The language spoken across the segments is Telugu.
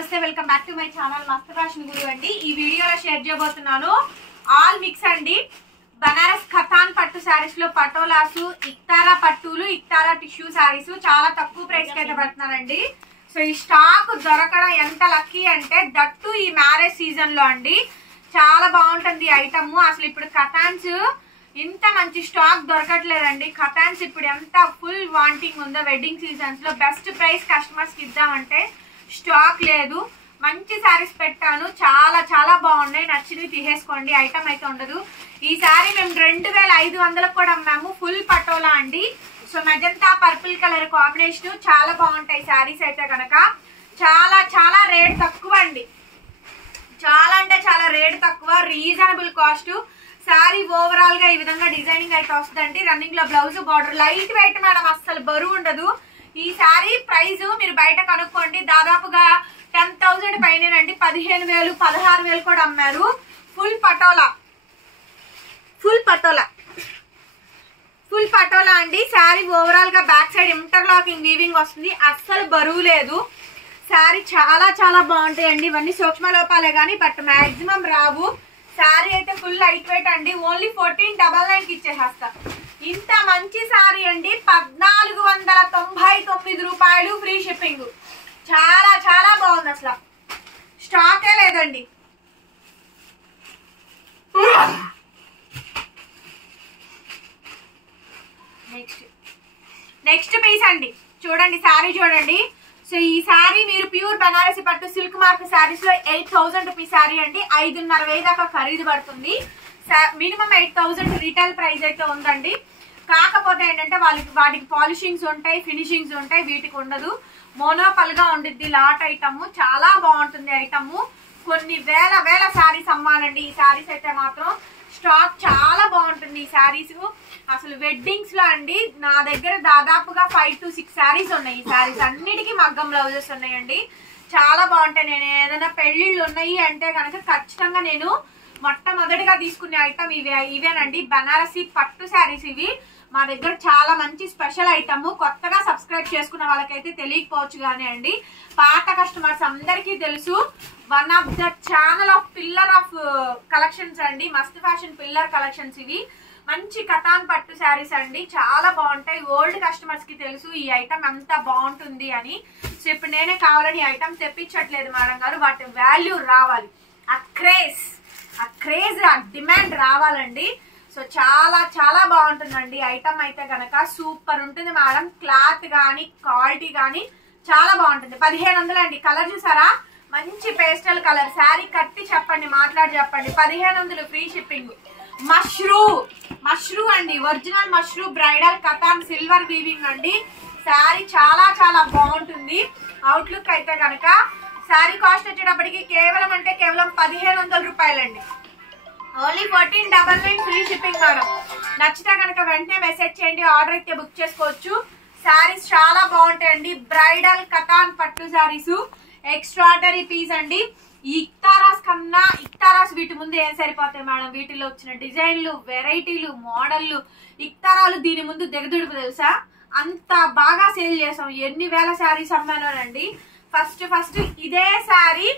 నమస్తే welcome back to my channel మస్త్ ఫ్యాషన్ గురు అండి. ఈ వీడియోలో షేర్ చేయబోతున్నాను ఆల్ మిక్స్ అండి. బనారస్ ఖతాన్ పట్టు శారీస్ లో పటోలాసు, ఇక్తారా పట్టులు, ఇక్తారా టిష్యూ శారీస్ చాలా తక్కువ ప్రైస్ కి అయితే పడుతున్నారండి. సో ఈ స్టాక్ దొరకడం ఎంత లక్కీ అంటే దట్టు ఈ మ్యారేజ్ సీజన్ లో అండి. చాలా బాగుంటుంది ఐటమ్. అసలు ఇప్పుడు ఖతాన్స్ ఇంత మంచి స్టాక్ దొరకట్లేదండి. ఖతాన్స్ ఇప్పుడు ఎంత ఫుల్ వాంటింగ్ ఉందో వెడ్డింగ్ సీజన్స్ లో బెస్ట్ ప్రైస్ కస్టమర్స్ కి ఇద్దామంటే స్టాక్ లేదు. మంచి శారీస్ పెట్టాను, చాలా చాలా బాగున్నాయి. నచ్చినవి తీసేసుకోండి, ఐటమ్ అయితే ఉండదు. ఈ శారీ మేము 2500 కూడా అమ్మాము. ఫుల్ పటోలా అండి. So magenta purple colour combination చాలా బాగుంటాయి శారీస్ అయితే కనుక. చాలా చాలా రేట్ తక్కువ అండి. చాలా అంటే చాలా రేట్ తక్కువ, రీజనబుల్ కాస్ట్. శారీ ఓవరాల్ గా ఈ విధంగా డిజైనింగ్ అయితే వస్తుందండి. రన్నింగ్ లో blouse border light weight madam, అస్సలు బరువు ఉండదు. ఈ శారీ ప్రైస్ మీరు బయట కనుక్కోండి, దాదాపుగా 10,000 పైనేనండి. 15,000 16,000 కూడా అమ్మారు. Full patola, full patola, full patola అండి. శారీ ఓవరాల్ గా బ్యాక్ సైడ్ ఇంటర్లాకింగ్ వీవింగ్ వస్తుంది, అస్సలు బరువు లేదు. శారీ చాలా చాలా బాగుంటాయండి. ఇవన్నీ సూక్ష్మ లోపాలే కానీ బట్ మాక్సిమం రావు. శారీ అయితే ఫుల్ లైట్ వెయిట్ అండి. ఓన్లీ 1499 ఇచ్చేసేస్తా. ఇంత మంచి శారీ అండి. 1499 రూపాయలు, ఫ్రీ షిప్పింగ్. చాలా చాలా బాగుంది, అసలు స్టాకే లేదండి. నెక్స్ట్ పీస్ అండి. చూడండి శారీ చూడండి. సో ఈ శారీ మీరు ప్యూర్ బనారసి పట్టు సిల్క్ మార్క్ శారీస్ లో 8,000 రూపీస్ శారీ అండి. 5,500 దాకా ఖరీదు పడుతుంది. మినిమం 8,000 రీటైల్ ప్రైస్ అయితే ఉందండి. కాకపోతే ఏంటంటే వాటికి పాలిషింగ్స్ ఉంటాయి, ఫినిషింగ్స్ ఉంటాయి, వీటికి ఉండదు. మోనోపల్ గా ఉండిద్ది లాట్ ఐటమ్. చాలా బాగుంటుంది ఐటమ్. కొన్ని వేల శారీస్ అమ్మానండి. ఈ శారీస్ అయితే మాత్రం స్టాక్ చాలా బాగుంటుంది. ఈ శారీస్ అసలు వెడ్డింగ్స్ లో అండి నా దగ్గర దాదాపుగా 5 to 6 శారీస్ ఉన్నాయి. ఈ శారీస్ అన్నిటికీ మగ్గం బ్లౌజెస్ ఉన్నాయండి. చాలా బాగుంటాయి. నేను ఏదైనా పెళ్లిళ్ళు ఉన్నాయి అంటే కనుక ఖచ్చితంగా నేను మొట్టమొదటిగా తీసుకునే ఐటమ్ ఇవేనండి. బనారసి పట్టు శారీస్ ఇవి మా దగ్గర చాలా మంచి స్పెషల్ ఐటమ్. కొత్తగా సబ్స్క్రైబ్ చేసుకున్న వాళ్ళకైతే తెలియకపోవచ్చు కానీ అండి, పాత కస్టమర్స్ అందరికీ తెలుసు. One of the channel of pillar of collections అండి. మస్త్ ఫ్యాషన్ పిల్లర్ కలెక్షన్స్ ఇవి. మంచి కతాన్ పట్టు శారీస్ అండి, చాలా బాగుంటాయి. ఓల్డ్ కస్టమర్స్ కి తెలుసు ఈ ఐటమ్ ఎంత బాగుంటుంది అని. సో ఇప్పుడు నేనే కావాలని ఐటమ్ తెప్పించట్లేదు మేడం గారు. వాటి వాల్యూ రావాలి, ఆ క్రేజ్ ఆ డిమాండ్ రావాలండి. సో చాలా చాలా బాగుంటుందండి ఐటమ్ అయితే కనుక. సూపర్ ఉంటుంది మేడం. క్లాత్ కానీ క్వాలిటీ కానీ చాలా బాగుంటుంది. 1500 అండి. కలర్ చూసారా, మంచి పేస్టల్ కలర్. శారీ కట్టి చెప్పండి, మాట్లాడి చెప్పండి. 1500 ఫ్రీ షిప్పింగ్. మష్రూ అండి, original mashru bridal katan silver weaving అండి. శారీ చాలా చాలా బాగుంటుంది. అవుట్లుక్ అయితే కనుక శారీ కాస్ట్ వచ్చేటప్పటికి కేవలం 1500 రూపాయలండి. Only 1499 free shipping madam. నచ్చితే కనుక వెంటనే మెసేజ్ చేయండి, ఆర్డర్ అయితే బుక్ చేసుకోవచ్చు. శారీస్ చాలా బాగుంటాయండి. బ్రైడల్ కతాన్ పట్టు శారీస్ ఎక్స్ట్రాడనరీ పీస్ అండి. ఈ ఇక్తారాస్ వీటి ముందు ఏం సరిపోతాయి మేడం. వీటిలో వచ్చిన డిజైన్లు, వెరైటీలు, మోడళ్లు, ఇక్తారాలు దీని ముందు దిగదుడుపు తెలుసా. అంత బాగా సేల్ చేసాం. ఎన్ని వేల శారీస్ అమ్మానండి. ఫస్ట్ ఇదే శారీ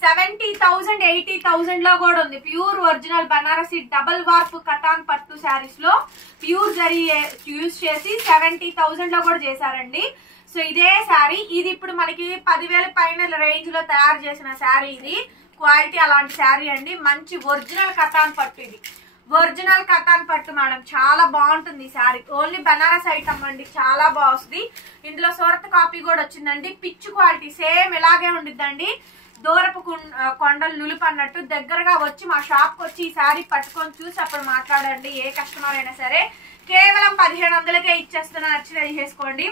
70,000 80,000 లో కూడా ఉంది. Pure original Banarasi double warp katan పట్టు శారీస్ లో ప్యూర్ జరీ యూజ్ చేసి 70,000 లో కూడా చేశారండి. సో ఇదే శారీ ఇది ఇప్పుడు మనకి 10,000 పైన రేంజ్ లో తయారు చేసిన శారీ. ఇది క్వాలిటీ అలాంటి శారీ అండి. మంచి ఒరిజినల్ కతాన్ పట్టు. ఇది ఒరిజినల్ కతాన్ పట్టు మేడం. చాలా బాగుంటుంది ఈ శారీ. ఓన్లీ బనారస్ ఐటమ్ అండి, చాలా బాగుంది. ఇందులో సూరత్ కాపీ కూడా వచ్చిందండి. పిచ్ క్వాలిటీ సేమ్ ఇలాగే ఉండిద్దండి. దూరపు కొండలు నులుపు అన్నట్టు. దగ్గరగా వచ్చి మా షాప్ కి వచ్చి ఈ శారీ పట్టుకొని చూసి అప్పుడు మాట్లాడండి. ఏ కస్టమర్ అయినా సరే కేవలం 1500కే ఇచ్చేస్తున్నా. నచ్చిన తీసేసుకోండి.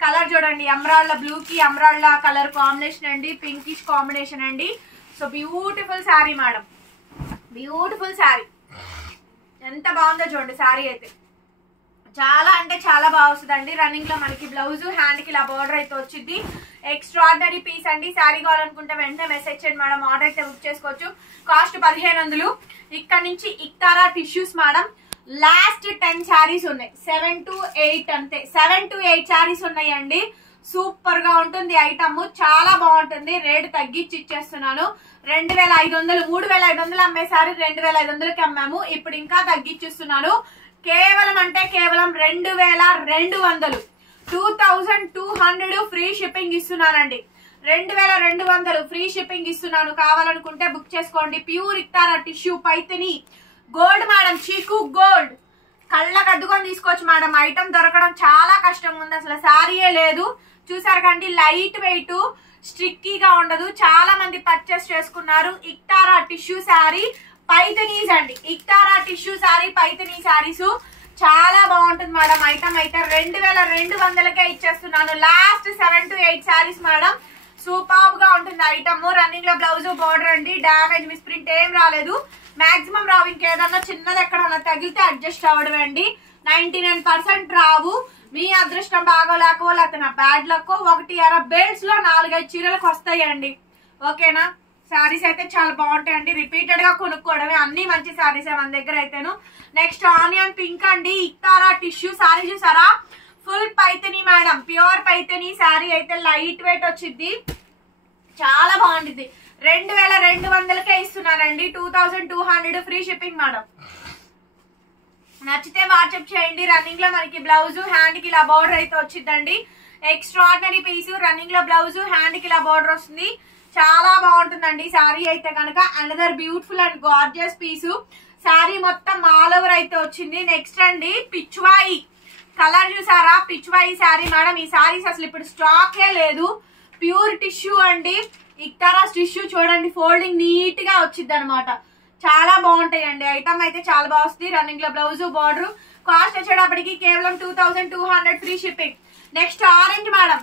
కలర్ చూడండి, ఎమరాల్డ్ బ్లూ కి ఎమరాల్డ్ కలర్ కాంబినేషన్ అండి. పింకిష్ కాంబినేషన్ అండి. So beautiful sari madam, beautiful sari. ఎంత బాగుందో చూడండి. శారీ అయితే చాలా అంటే చాలా బాగా వస్తుందండి. రన్నింగ్ లో మనకి బ్లౌజ్, హ్యాండ్ కి ఇలా బోర్డర్ అయితే వచ్చింది. ఎక్స్ట్రాడనరీ పీస్ అండి. శారీ కావాలనుకుంటే వెంటనే మెసేజ్ చేయండి మేడం, ఆర్డర్ అయితే బుక్ చేసుకోవచ్చు. కాస్ట్ 1500. ఇక్కడ నుంచి Iktara tissues madam. Last 10 saris ఉన్నాయి. 7 to 8 అంతే. 7 to 8 శారీస్ ఉన్నాయండి. సూపర్ గా ఉంటుంది ఐటమ్, చాలా బాగుంటుంది. రేటు తగ్గించి ఇచ్చేస్తున్నాను. 2500 3500 అమ్మే సారీ 2500కి అమ్మాము. ఇప్పుడు ఇంకా తగ్గించిస్తున్నాను. కేవలం అంటే కేవలం 2200 2200 ఫ్రీ షిప్పింగ్ ఇస్తున్నానండి. 2200 ఫ్రీ షిప్పింగ్ ఇస్తున్నాను. కావాలనుకుంటే బుక్ చేసుకోండి. ప్యూర్ ఇక్తారా టిష్యూ పైతని గోల్డ్ మేడం, చీకు గోల్డ్ కళ్ళకు అద్దుకొని తీసుకోవచ్చు మేడం. ఐటమ్ దొరకడం చాలా కష్టంగా ఉంది, అసలు శారీయే లేదు. చూసారు కండి, లైట్ వెయిట్, స్ట్రిక్కీగా ఉండదు. చాలా మంది పర్చేస్ చేసుకున్నారు. ఇక్తారా టిష్యూ శారీ పైతనీస్ అండి. ఇక్తారా టిష్యూ శారీ పైతనీ శారీస్ చాలా బాగుంటుంది మేడం. ఐటమ్ అయితే 2200కే ఇచ్చేస్తున్నాను. Last 7 to 8 saris madam. Super గా ఉంటుంది ఐటమ్. రన్నింగ్ లో బ్లౌజ్ బోర్డర్ అండి. డ్యామేజ్ మిస్ప్రింట్ ఏం రాలేదు. మాక్సిమం రావు, ఇంకేదన్నా చిన్నది ఎక్కడన్నా తగిలితే అడ్జస్ట్ అవ్వడం అండి. 99% రావు. మీ అదృష్టం బాగోలేకో లేకపోతే నా బ్యాడ్ లక్ 1 బేల్స్ లో 4-5 చీరలకు వస్తాయండి. ఓకేనా? శారీస్ అయితే చాలా బాగుంటాయండి. రిపీటెడ్ గా కొనుక్కోవడమే. అన్ని మంచి శారీస్ మన దగ్గర అయితేను. నెక్స్ట్ ఆనియన్ పింక్ అండి. ఇక్తారా టిష్యూ శారీ చూసారా? Full Paithani madam, pure Paithani sari అయితే లైట్ వెయిట్ వచ్చింది. చాలా బాగుంటుంది. 2200కే ఇస్తున్నానండి. 2200 ఫ్రీ షిప్పింగ్ మేడం. నచ్చితే వాట్సాప్ చేయండి. రన్నింగ్ లో మనకి బ్లౌజ్ హ్యాండ్ కి ఇలా బోర్డర్ అయితే వచ్చిందండి. Extraordinary piece. రన్నింగ్ లో బ్లౌజ్ హ్యాండ్ కి ఇలా బోర్డర్ వస్తుంది. చాలా బాగుంటుందండి శారీ అయితే కనుక. Another beautiful and gorgeous piece. Sari మొత్తం ఆల్ ఓవర్ అయితే వచ్చింది. నెక్స్ట్ అండి పిచ్వాయి కలర్ చూసారా? పిచ్వాయి శారీ మేడం. ఈ శారీస్ అసలు ఇప్పుడు స్టాకే లేదు. ప్యూర్ టిష్యూ అండి. ఇక్తారా టిష్యూ చూడండి, ఫోల్డింగ్ నీట్ గా వచ్చింది అనమాట. చాలా బాగుంటాయండి. ఐటమ్ అయితే చాలా బాగా వస్తుంది. రన్నింగ్ లో బ్లౌజ్ బార్డర్. కాస్ట్ వచ్చేటప్పటికి కేవలం 2200 free shipping. Next orange madam.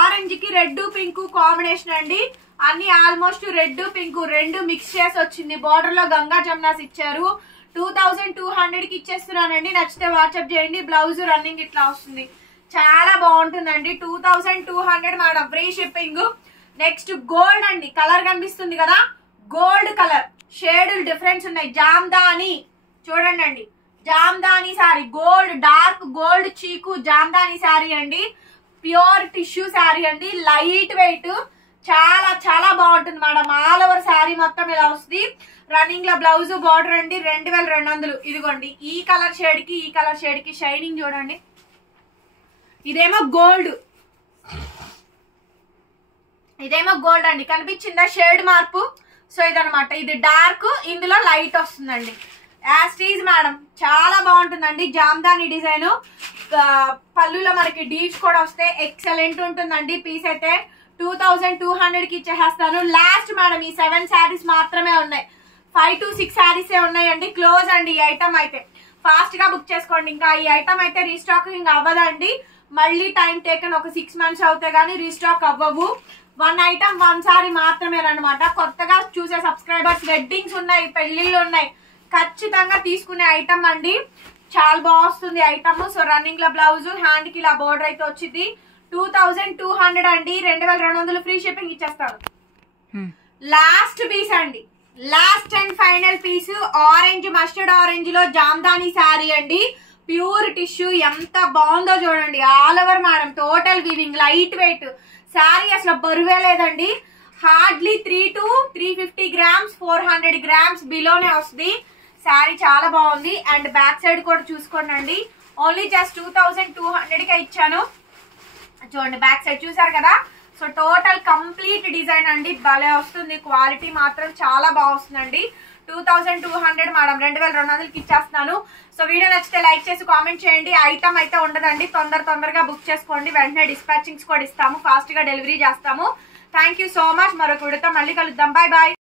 Orange కి రెడ్ పింక్ కాంబినేషన్ అండి. అన్ని ఆల్మోస్ట్ రెడ్ పింక్ రెండు మిక్స్ చేసి వచ్చింది. బార్డర్ లో గంగా జమునాస్ ఇచ్చారు. 2200కి ఇచ్చేస్తున్నానండి. నచ్చితే వాట్సాప్ చేయండి. బ్లౌజ్ రన్నింగ్ ఇట్లా వస్తుంది. చాలా బాగుంటుందండి. 2200 madam free shipping. Next gold అండి. కలర్ కనిపిస్తుంది కదా, గోల్డ్ కలర్. షేడులు డిఫరెన్స్ ఉన్నాయి. జామ్దాని చూడండి అండి. Jamdani sari gold, dark gold చీకు జామ్దాని శారీ అండి. ప్యూర్ టిష్యూ శారీ అండి. లైట్ వెయిట్, చాలా చాలా బాగుంటుంది మేడం. ఆల్ ఓవర్ శారీ మొత్తం ఇలా వస్తుంది. రన్నింగ్ లో బ్లౌజ్ బార్డర్ అండి. 2200. ఇదిగోండి, ఈ కలర్ షేడ్ కి ఈ కలర్ షేడ్ కి షైనింగ్ చూడండి. ఇదేమో గోల్డ్, ఇదేమో గోల్డ్ అండి. కనిపించిందా షేడ్ మార్పు? సో ఇదనమాట. ఇది డార్క్, ఇందులో లైట్ వస్తుందండి. యాస్టీజ్ మేడం, చాలా బాగుంటుందండి. జామ్దాని డిజైన్. పళ్ళులో మనకి డీప్స్ కూడా వస్తే ఎక్సలెంట్ ఉంటుందండి. పీస్ అయితే 2200కి ఇచ్చేస్తాను. లాస్ట్ మేడం, ఈ 7 శారీస్ మాత్రమే ఉన్నాయి. 5 to 6 శారీసే ఉన్నాయండి. క్లోజ్ అండి ఈ ఐటమ్ అయితే. ఫాస్ట్ గా బుక్ చేసుకోండి. ఇంకా ఈ ఐటమ్ అయితే రీస్టాకింగ్ అవ్వదండి. మళ్ళీ టైం టేకన్ ఒక 6 months అవుతే గానీ రీస్టాక్ అవ్వవు. 1 ఐటమ్ 1 సారీ మాత్రమేనమాట. కొత్తగా చూసే సబ్స్క్రైబర్స్, వెడ్డింగ్స్ ఉన్నాయి, పెళ్లిళ్ళు ఉన్నాయి, ఖచ్చితంగా తీసుకునే ఐటమ్ అండి. చాలా బాగుంది ఐటమ్. సో రన్నింగ్ లో బ్లౌజ్ హ్యాండ్ కి ఇలా బోర్డర్ అయితే వచ్చింది. 2200 అండి. 2200 ఫ్రీ షిప్పింగ్ ఇచ్చేస్తాను. లాస్ట్ పీస్ అండి, last and final piece. Orange, mustard orange లో జామ్దాని శారీ అండి. Pure tissue. ఎంత బాగుందో చూడండి. All over madam, total weaving, light weight sari. అసలు బరువే లేదండి. హార్డ్లీ 3 to 350 grams 400 grams బిలోనే వస్తుంది. శారీ చాలా బాగుంది. అండ్ బ్యాక్ సైడ్ కూడా చూసుకోండి. ఓన్లీ జస్ట్ 2200కే ఇచ్చాను. చూడండి బ్యాక్ సైడ్ చూసారు కదా. సో టోటల్ కంప్లీట్ డిజైన్ అండి. భలే వస్తుంది. క్వాలిటీ మాత్రం చాలా బాగా వస్తుందండి. 2200 మేడం. 2200కి ఇచ్చేస్తున్నాను. సో వీడియో నచ్చితే లైక్ చేసి కామెంట్ చేయండి. ఐటమ్ అయితే ఉండదండి. తొందరగా బుక్ చేసుకోండి. వెంటనే డిస్పాచింగ్స్ కూడా ఇస్తాము. ఫాస్ట్ గా డెలివరీ చేస్తాము. Thank you so much. మరొక వీడియోతో మళ్ళీ కలుద్దాం. Bye bye.